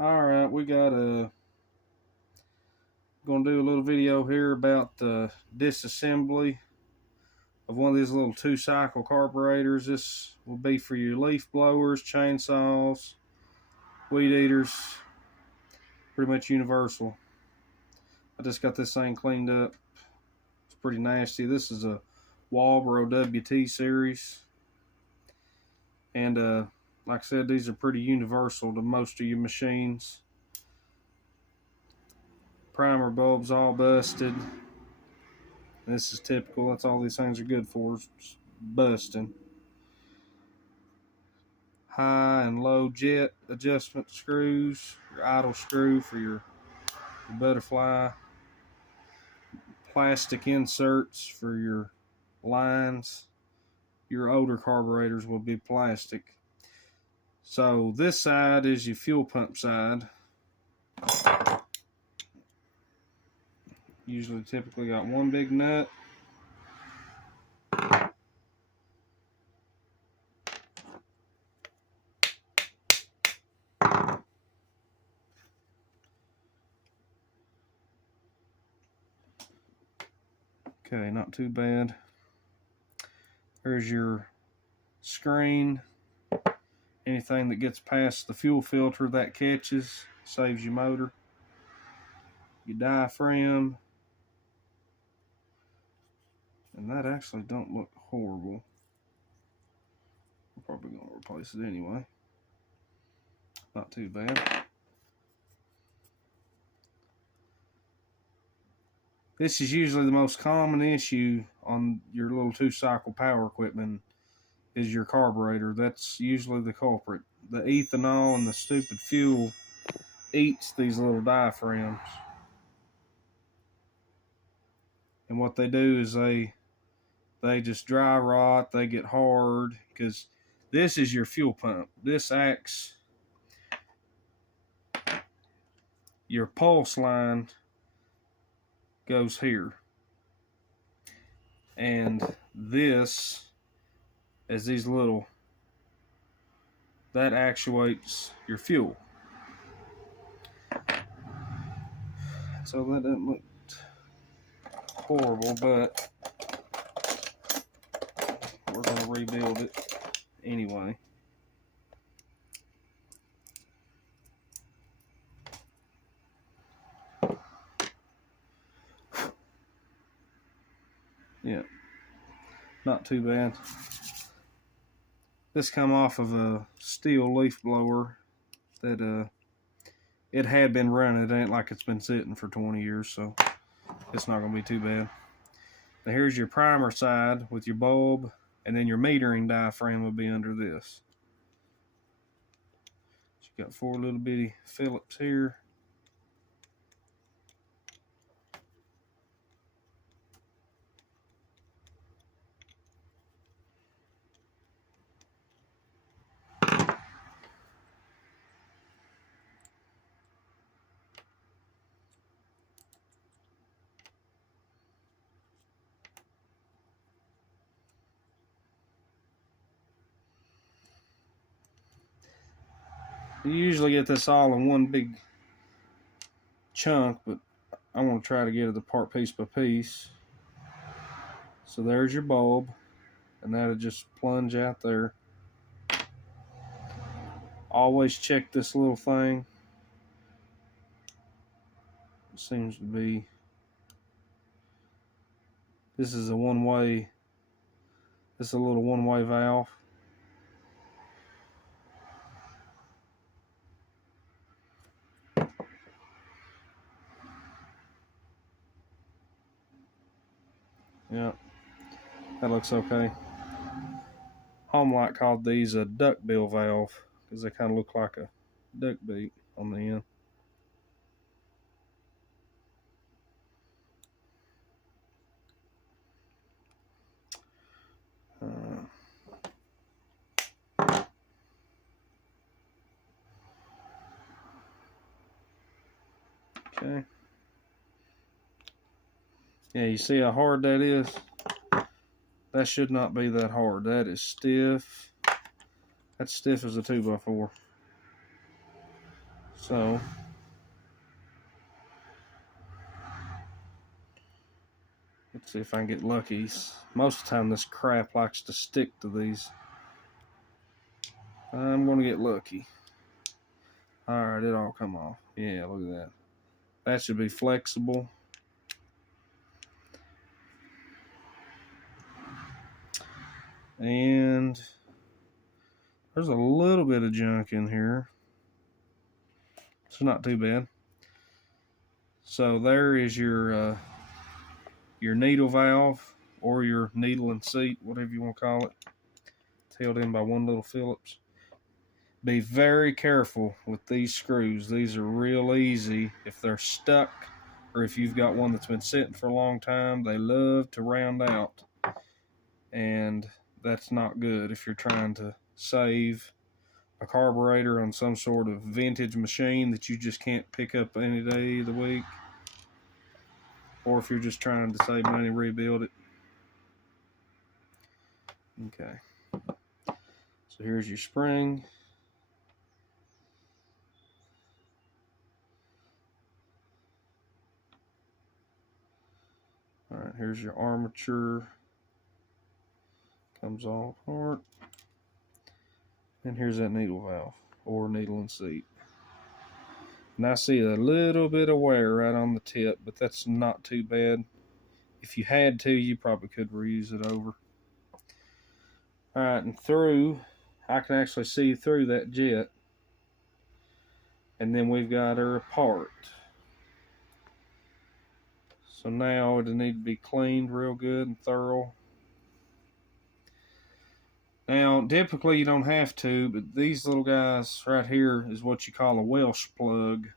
Alright, we got gonna do a little video here about the disassembly of one of these little 2-cycle carburetors. This will be for your leaf blowers, chainsaws, weed eaters, pretty much universal. I just got this thing cleaned up. It's pretty nasty. This is a Walbro WT series, and like I said, these are pretty universal to most of your machines. Primer bulb's all busted. This is typical. That's all these things are good for, is busting. High and low jet adjustment screws, your idle screw for your butterfly, plastic inserts for your lines. Your older carburetors will be plastic. So this side is your fuel pump side. Usually typically got one big nut. Okay, not too bad. There's your screen. Anything that gets past the fuel filter that catches, saves your motor. Your diaphragm. And that actually don't look horrible. I'm probably going to replace it anyway. Not too bad. This is usually the most common issue on your little 2-cycle power equipment, is your carburetor. That's usually the culprit. The ethanol and the stupid fuel eats these little diaphragms. And what they do is they just dry rot, they get hard, because this is your fuel pump. This acts, your pulse line goes here. And this is these little, that actuates your fuel. So that doesn't look horrible, but we're going to rebuild it anyway. Yeah, not too bad. This come off of a steel leaf blower that it had been running. It ain't like it's been sitting for 20 years, so it's not going to be too bad. Now here's your primer side with your bulb, and then your metering diaphragm will be under this. So you got 4 little bitty Phillips here. You usually get this all in one big chunk, but I want to try to get it apart piece by piece. So there's your bulb, and that'll just plunge out there. Always check this little thing. It seems to be, this is a one-way, this is a little one-way valve. Yeah, that looks okay. Homelight called these a duckbill valve because they kind of look like a duck beak on the end. Okay. Yeah, you see how hard that is? That should not be that hard. That is stiff. That's stiff as a 2x4. So let's see if I can get lucky. Most of the time this crap likes to stick to these. I'm gonna get lucky. Alright, it all come off. Yeah, look at that. That should be flexible. And there's a little bit of junk in here. It's not too bad. So there is your needle valve, or your needle and seat, whatever you want to call it. It's held in by one little Phillips. Be very careful with these screws. These are real easy. If they're stuck, or if you've got one that's been sitting for a long time, they love to round out. And that's not good if you're trying to save a carburetor on some sort of vintage machine that you just can't pick up any day of the week, or if you're just trying to save money and rebuild it. Okay, so here's your spring. All right, here's your armature. Comes all apart. And here's that needle valve, or needle and seat. And I see a little bit of wear right on the tip, but that's not too bad. If you had to, you probably could reuse it over. All right, and through, I can actually see through that jet. And then we've got her apart. So now it'll need to be cleaned real good and thorough. Now, typically you don't have to, but these little guys right here is what you call a Welsh plug.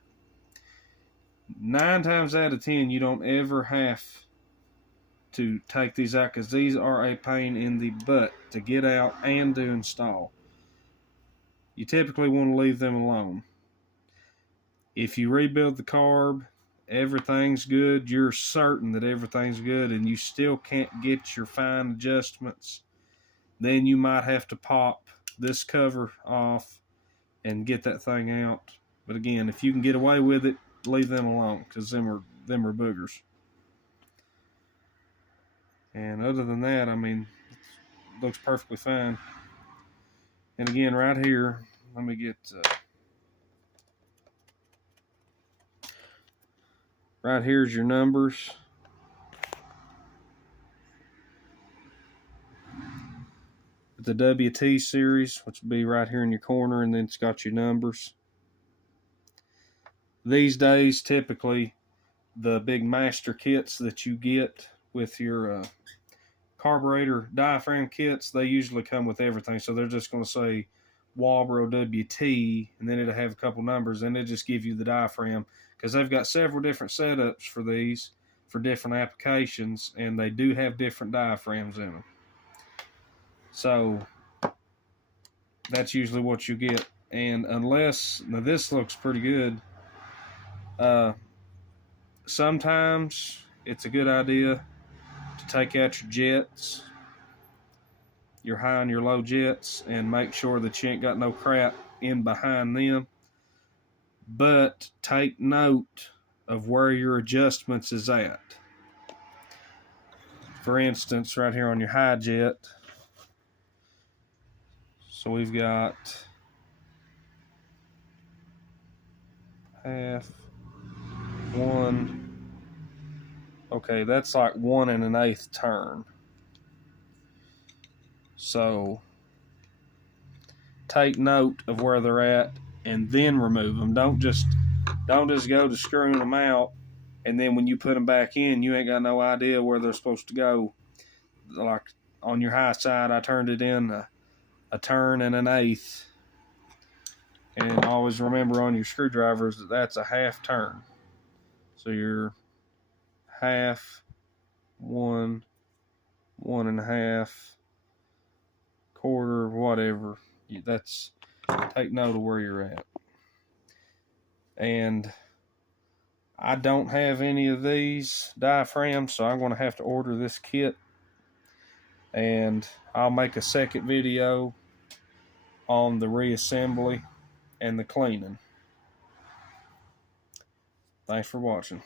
9 times out of 10, you don't ever have to take these out, because these are a pain in the butt to get out and to install. You typically want to leave them alone. If you rebuild the carb, everything's good, you're certain that everything's good, and you still can't get your fine adjustments, then you might have to pop this cover off and get that thing out. But again, if you can get away with it, leave them alone, because them are boogers. And other than that, I mean, it looks perfectly fine. And again, right here, let me get right here's your numbers. The WT series, which will be right here in your corner, and then it's got your numbers. These days, typically, the big master kits that you get with your carburetor diaphragm kits, they usually come with everything. So they're just going to say Walbro WT, and then it'll have a couple numbers, and it'll just give you the diaphragm, because they've got several different setups for these for different applications, and they do have different diaphragms in them. So that's usually what you get. And unless, now this looks pretty good, sometimes it's a good idea to take out your jets, your high and your low jets, and make sure that you ain't got no crap in behind them. But take note of where your adjustments is at. For instance, right here on your high jet, so we've got half, 1, okay, that's like 1 1/8 turn. So take note of where they're at and then remove them. Don't just go to screwing them out, and then when you put them back in, you ain't got no idea where they're supposed to go. Like on your high side, I turned it in a turn and 1/8. And always remember on your screwdrivers that that's a half turn. So you're half, 1, 1 1/2, quarter, whatever. That's, take note of where you're at. And I don't have any of these diaphragms, so I'm going to have to order this kit. And I'll make a second video on the reassembly and the cleaning. Thanks for watching.